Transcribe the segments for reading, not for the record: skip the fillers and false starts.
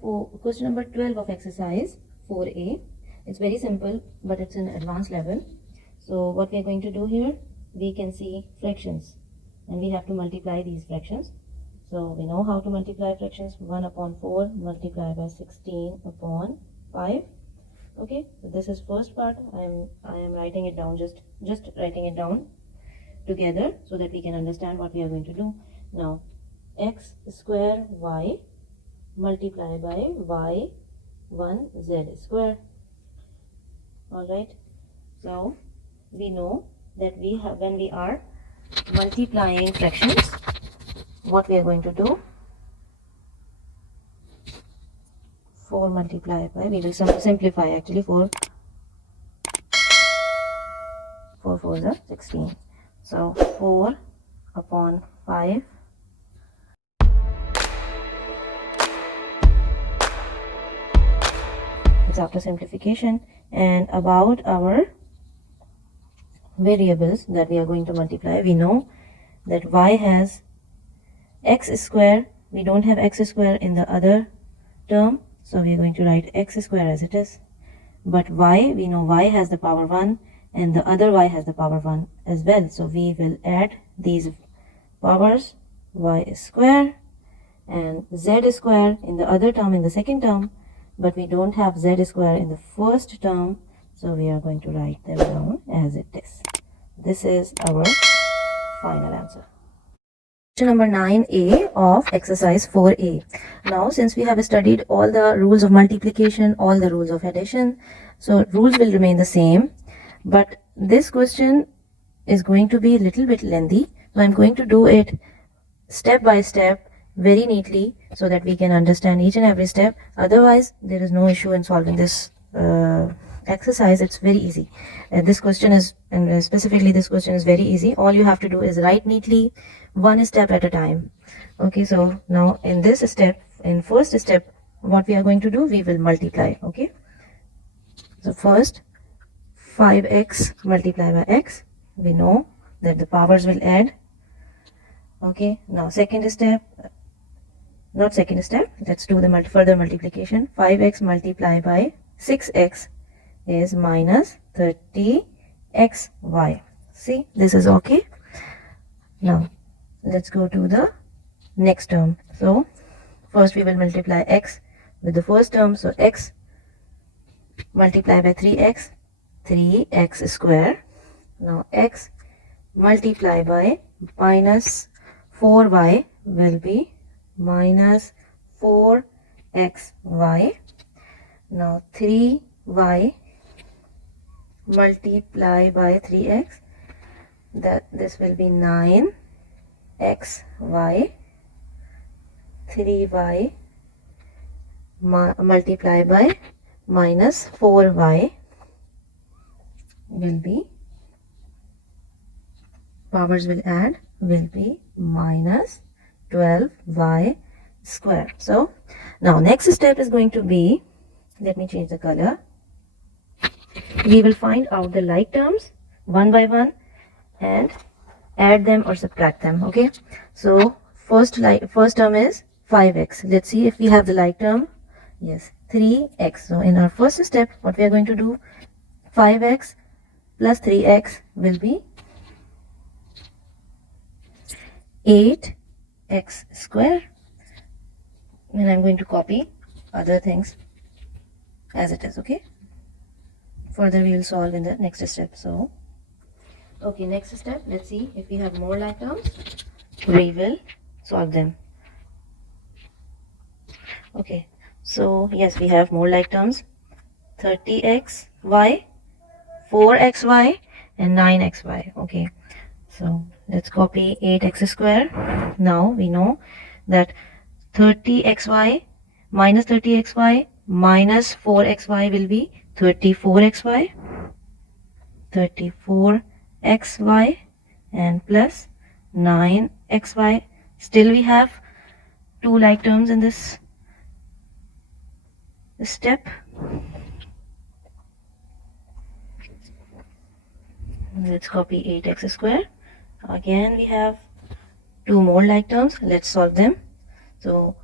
For question number 12 of exercise 4a, it's very simple, but it's an advanced level. So what we are going to do here, we can see fractions and we have to multiply these fractions. So we know how to multiply fractions. 1 upon 4 multiplied by 16 upon 5. Okay, so this is first part. I am writing it down, just writing it down together so that we can understand what we are going to do. Now x square y multiply by y1 z square. Alright, so we know that we have, when we are multiplying fractions, what we are going to do, 4 multiplied by, we will simplify actually, 4 4 is 16, so 4 upon 5 . After simplification. And about our variables that we are going to multiply, we know that y has x square. We don't have x square in the other term, so we are going to write x square as it is. But y, we know y has the power 1 and the other y has the power 1 as well, so we will add these powers, y square and z square in the other term, in the second term, but we don't have z square in the first term, so we are going to write them down as it is. This is our final answer. Question number 9a of exercise 4a. Now, since we have studied all the rules of multiplication, all the rules of addition, so rules will remain the same, but this question is going to be a little bit lengthy, so I'm going to do it step by step very neatly so that we can understand each and every step. Otherwise, there is no issue in solving this exercise. It's very easy. This question is, and specifically this question is very easy. All you have to do is write neatly, one step at a time. Okay, so now in this step, in first step, what we are going to do, we will multiply. Okay, so first 5x multiplied by x, we know that the powers will add. Okay, now second step, let's do the further multiplication. 5x multiplied by 6x is minus 30xy. See, this is okay. Now let's go to the next term. So first we will multiply x with the first term, so x multiplied by 3x, 3x square. Now x multiplied by minus 4y will be minus 4xy. Now 3y multiply by 3x, that this will be 9xy. 3y multiply by minus 4y will be, powers will add, will be minus 12y square. So now next step is going to be, let me change the color. We will find out the like terms one by one and add them or subtract them. Okay, so first term is 5x. Let's see if we have the like term. Yes, 3x. So in our first step, what we are going to do, 5x plus 3x will be 8x square, and I'm going to copy other things as it is. Okay, further we will solve in the next step. So okay, next step, let's see if we have more like terms, we will solve them. Okay, so yes, we have more like terms, 30xy, 4xy and 9xy. Okay, so let's copy 8x square. Now we know that 30xy minus 30xy minus 4xy will be 34xy, 34xy and plus 9xy. Still we have two like terms in this step. Let's copy 8x square. Again we have two more like terms. Let's solve them. So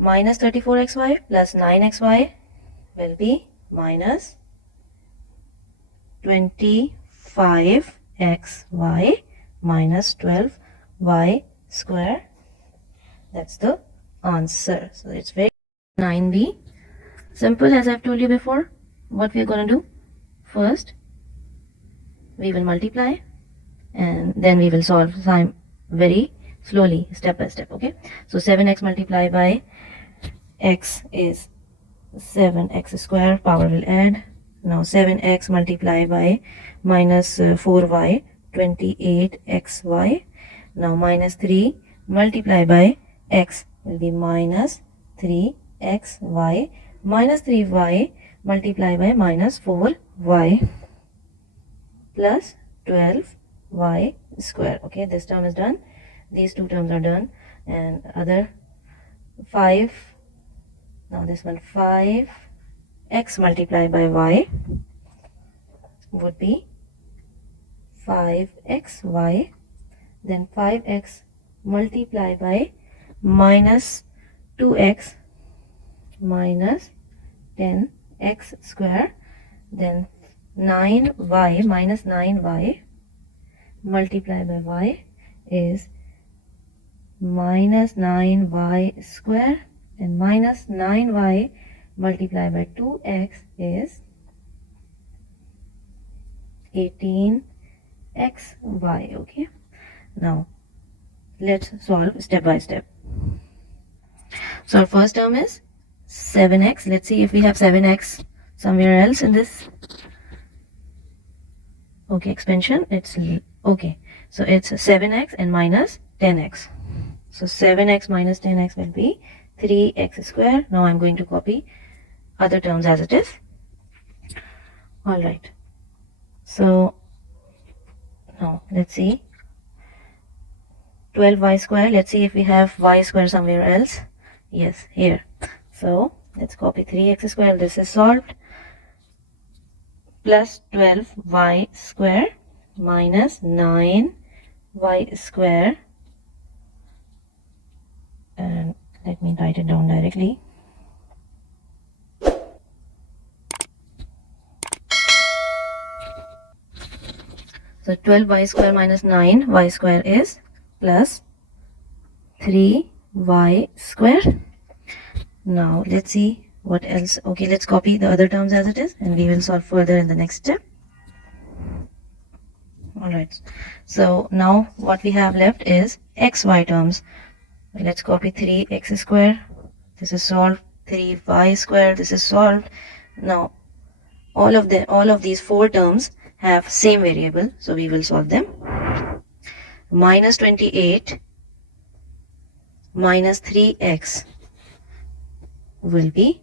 minus 34xy plus 9xy will be minus 25xy minus 12y square. That's the answer. So it's very 9b. Simple, as I've told you before. What we're going to do first, we will multiply and then we will solve time very slowly, step by step. Okay, so 7x multiplied by x is 7x square, power will add. Now 7x multiplied by minus 4y, 28xy. Now minus 3 multiplied by x will be minus 3xy, minus 3y multiplied by minus 4y plus 12y square. Okay, this term is done, these two terms are done, and other 5. Now this one, 5x multiplied by y would be 5xy, then 5x multiplied by minus 2x minus 10x square, then 9y minus 9y multiplied by y is minus 9y square, and minus 9y multiplied by 2x is 18xy. Okay, now let's solve step by step. So our first term is 7x. Let's see if we have 7x somewhere else in this. Okay, expansion, it's okay, so it's 7x and minus 10x. So 7x minus 10x will be 3x square. Now I'm going to copy other terms as it is. All right, so now let's see, 12y square. Let's see if we have y square somewhere else. Yes, here. So let's copy 3x square. This is solved. Plus 12y square minus 9y square, and let me write it down directly. So 12y square minus 9y square is plus 3y square. Now let's see what else. Okay, let's copy the other terms as it is and we will solve further in the next step. Alright, so now what we have left is xy terms. Let's copy 3x square. This is solved. 3y square. This is solved. Now all of these four terms have same variable, so we will solve them. Minus 28 minus 3x will be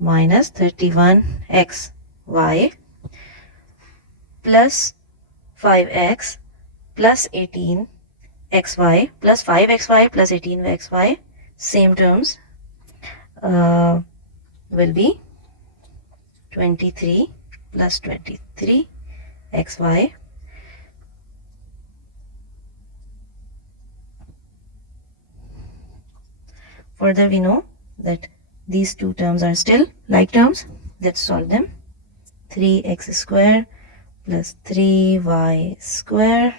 minus 31xy plus 5x plus 18xy plus 5xy plus 18xy, same terms, will be 23 plus 23xy Further, we know that these two terms are still like terms. Let's solve them. 3x square plus 3y square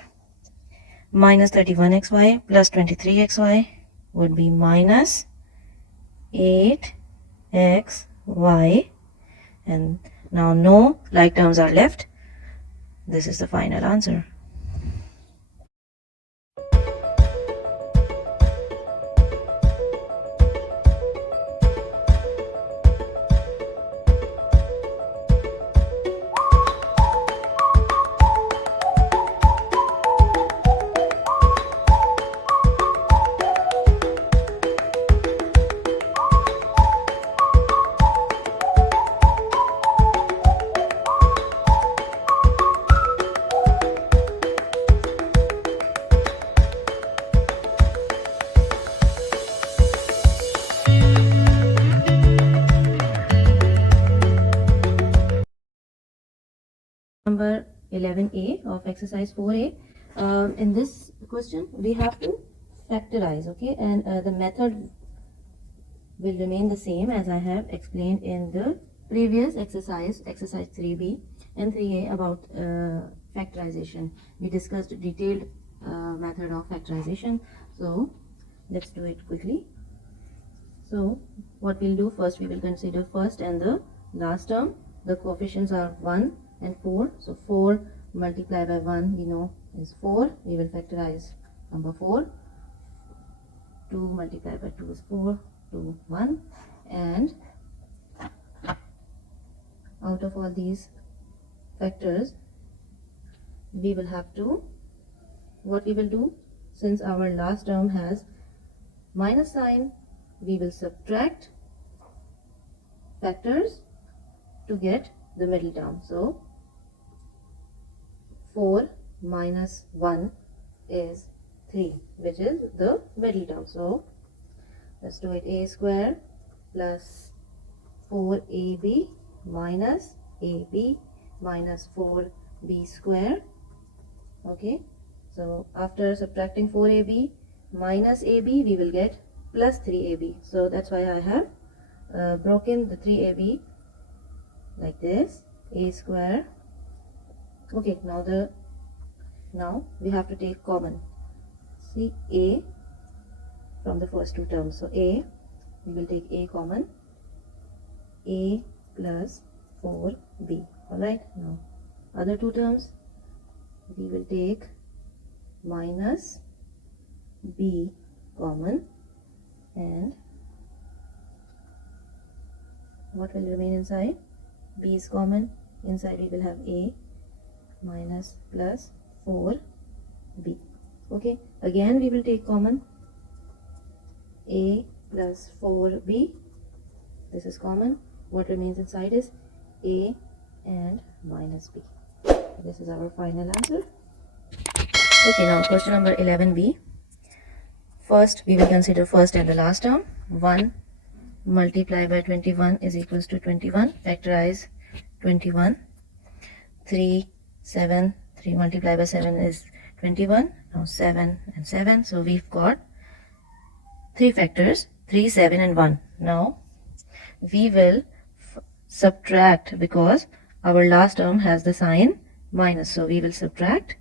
minus 31xy plus 23xy would be minus 8xy. And now no like terms are left. This is the final answer. Number 11a of exercise 4a. In this question we have to factorize, okay, and the method will remain the same as I have explained in the previous exercise 3b and 3a about factorization. We discussed a detailed method of factorization, so let's do it quickly. So what we'll do first, we will consider first and the last term. The coefficients are 1 and 4, so 4 multiplied by 1 we know is 4. We will factorize number 4. 2 multiplied by 2 is 4, 2, 1, and out of all these factors we will have to, what we will do, since our last term has minus sign, we will subtract factors to get the middle term. So 4 minus 1 is 3, which is the middle term. So let's do it. A square plus 4ab minus ab minus 4b square. Okay, so after subtracting 4ab minus ab, we will get plus 3ab. So that's why I have broken the 3ab like this. A square. Okay, now we have to take common. See, a from the first two terms. So a, we will take a common. A plus 4b. Alright, now other two terms we will take minus b common, and what will remain inside? B is common. Inside we will have a minus plus 4b. Okay, again we will take common. A plus 4b, this is common. What remains inside is a and minus b. This is our final answer. Okay, now question number 11b. First we will consider first and the last term. 1 multiplied by 21 is equals to 21. Factorize 21. 3 multiplied by 7 is 21. Now 7 and 7. So we've got 3 factors, 3, 7 and 1. Now we will subtract, because our last term has the sign minus. So we will subtract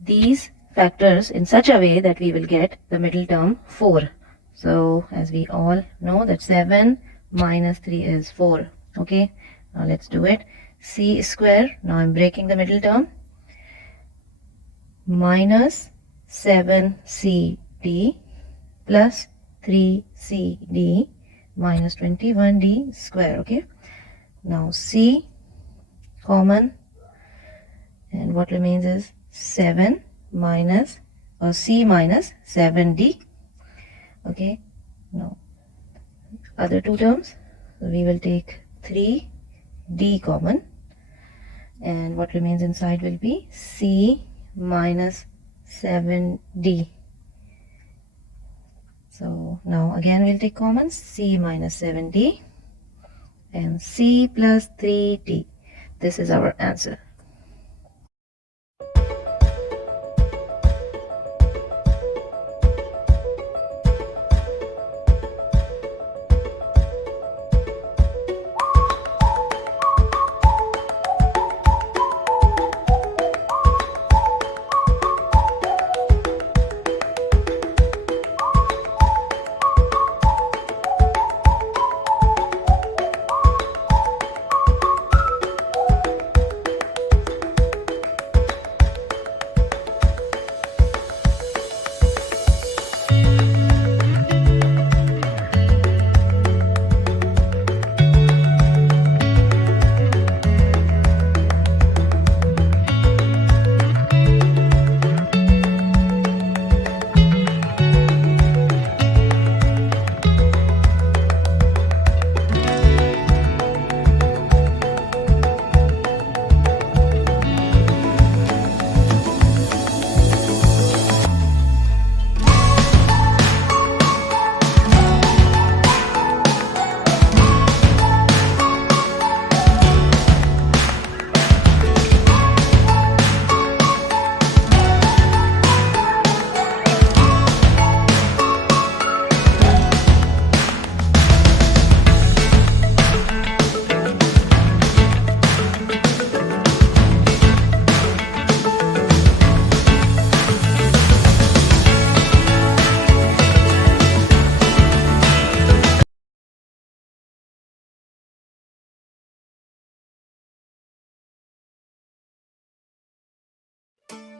these factors in such a way that we will get the middle term 4. So as we all know that 7 minus 3 is 4. Okay, now let's do it. C square, now I'm breaking the middle term, minus 7cd plus 3cd minus 21d square. Okay, now c common, and what remains is 7 minus, or c minus 7d. Okay, now other two terms, so we will take 3d common, and what remains inside will be c minus 7d. So now again we'll take common, c minus 7d and c plus 3d. This is our answer.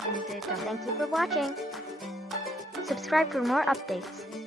And thank you for watching. Subscribe for more updates.